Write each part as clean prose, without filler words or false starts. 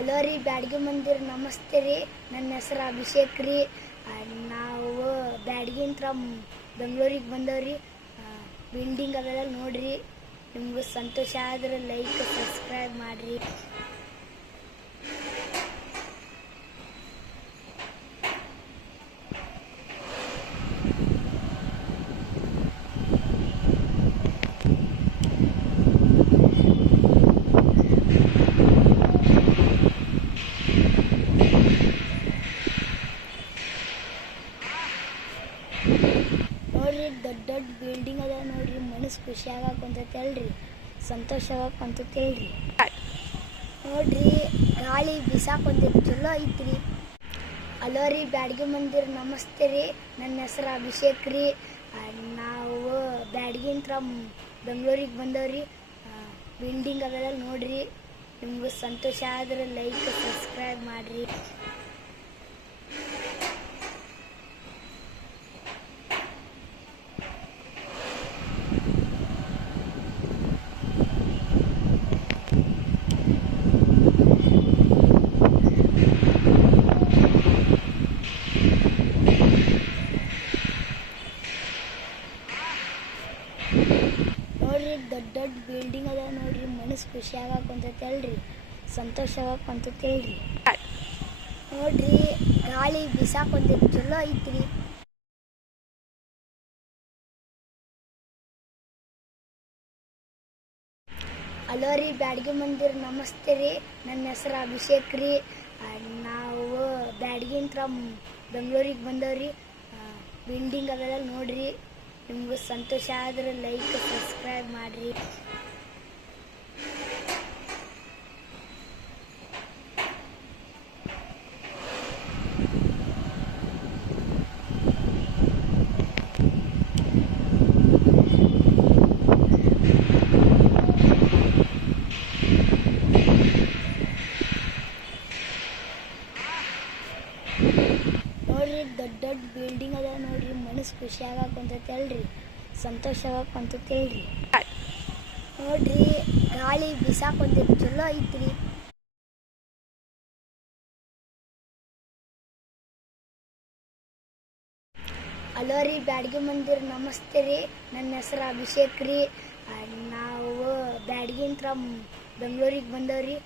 Hello ರೀ ಬ್ಯಾಡ್ಗಿ ಮಂದಿರ ನಮಸ್ತೆ ರೀ. ನನ್ನ ಹೆಸರು ಅಭಿಷೇಕ್ ರೀ. ನಾವು ಬ್ಯಾಡ್ಗಿಂತ್ರ ಬೆಂಗಳೂರಿಗೆ ಬಂದವ್ರಿ. ಬಿಲ್ಡಿಂಗ್ ಅವೆಲ್ಲ ನೋಡ್ರಿ. ನಿಮ್ಗೆ ಸಂತೋಷ ಆದ್ರೆ ಲೈಕ್ ಸಬ್ಸ್ಕ್ರೈಬ್ ಮಾಡಿರಿ. ನೋಡ್ರಿ ದೊಡ್ಡ ದೊಡ್ಡ ಬಿಲ್ಡಿಂಗ್ ಅದ ನೋಡ್ರಿ. ಮನಸ್ಸು ಖುಷಿ ಆಗಕ್ಕಂತೈತಿ ಅಲ್ರಿ, ಸಂತೋಷ ಆಗಕ್ಕಂತೈತಿ ಅಲ್ರಿ. ನೋಡ್ರಿ ಗಾಳಿ ಬಿಸಾಕೊಂತೈತಿ, ಚಲೋ ಐತ್ರಿ. ಹಲೋ ರೀ ಬ್ಯಾಡ್ಗಿ ಮಂದಿರ ನಮಸ್ತೆ ರೀ. ನನ್ನ ಹೆಸರು ಅಭಿಷೇಕ್ ರೀ. ನಾವು ಬ್ಯಾಡ್ಗಿಂತ್ರ ಬೆಂಗಳೂರಿಗೆ ಬಂದವ್ರಿ. ಬಿಲ್ಡಿಂಗ್ ಅವೆಲ್ಲ ನೋಡ್ರಿ. ನಿಮ್ಗೆ ಸಂತೋಷ ಆದ್ರೆ ಲೈಕ್ ಸಬ್ಸ್ಕ್ರೈಬ್ ಮಾಡಿರಿ. ನೋಡ್ರಿ ದೊಡ್ಡ ದೊಡ್ಡ ಬಿಲ್ಡಿಂಗ್ ಅದ ನೋಡ್ರಿ. ಮನಸ್ಸು ಖುಷಿ ಆಗಕ್ಕಂತೈತಿ ಅಲ್ರಿ, ಸಂತೋಷ ಆಗಕ್ಕಂತೈತಿ ಅಲ್ರಿ. ನೋಡ್ರಿ ಗಾಳಿ ಬಿಸಾಕೊಂತೈತಿ, ಚಲೋ ಐತ್ರಿ. ಹಲೋ ರೀ ಬ್ಯಾಡ್ಗಿ ಮಂದಿರ ನಮಸ್ತೆ ರೀ. ನನ್ನ ಹೆಸರು ಅಭಿಷೇಕ್ ರೀ. ನಾವು ಬ್ಯಾಡ್ಗಿಂತ್ರ ಬೆಂಗಳೂರಿಗೆ ಬಂದವ್ರಿ. ಬಿಲ್ಡಿಂಗ್ ಅವೆಲ್ಲ ನೋಡ್ರಿ. ನಿಮ್ಗೆ ಸಂತೋಷ ಆದ್ರೆ ಲೈಕ್ ಸಬ್ಸ್ಕ್ರೈಬ್ ಮಾಡಿರಿ. ನೋಡ್ರಿ ದೊಡ್ಡ ದೊಡ್ಡ ಬಿಲ್ಡಿಂಗ್ ಅದ ನೋಡ್ರಿ. ಮನಸ್ಸು ಖುಷಿ ಆಗಕ್ಕಂತೈತಿ ಅಲ್ರಿ, ಸಂತೋಷ ಆಗಕ್ಕಂತೈತಿ ಅಲ್ರಿ. ನೋಡ್ರಿ ಗಾಳಿ ಬಿಸಾಕೊಂತೈತಿ, ಚಲೋ ಐತ್ರಿ. ಹಲೋ ರೀ ಬ್ಯಾಡ್ಗಿ ಮಂದಿರ ನಮಸ್ತೆ ರೀ. ನನ್ನ ಹೆಸರು ಅಭಿಷೇಕ್ ರೀ. ನಾವು ಬ್ಯಾಡ್ಗಿಂತ್ರ ಬೆಂಗಳೂರಿಗೆ ಬಂದವ್ರಿ.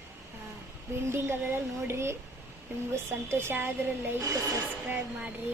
ಬಿಲ್ಡಿಂಗ್ ಅವೆಲ್ಲ ನೋಡ್ರಿ. ನಿಮ್ಗೆ ಸಂತೋಷ ಆದ್ರೆ ಲೈಕ್ ಸಬ್ಸ್ಕ್ರೈಬ್ ಮಾಡಿರಿ.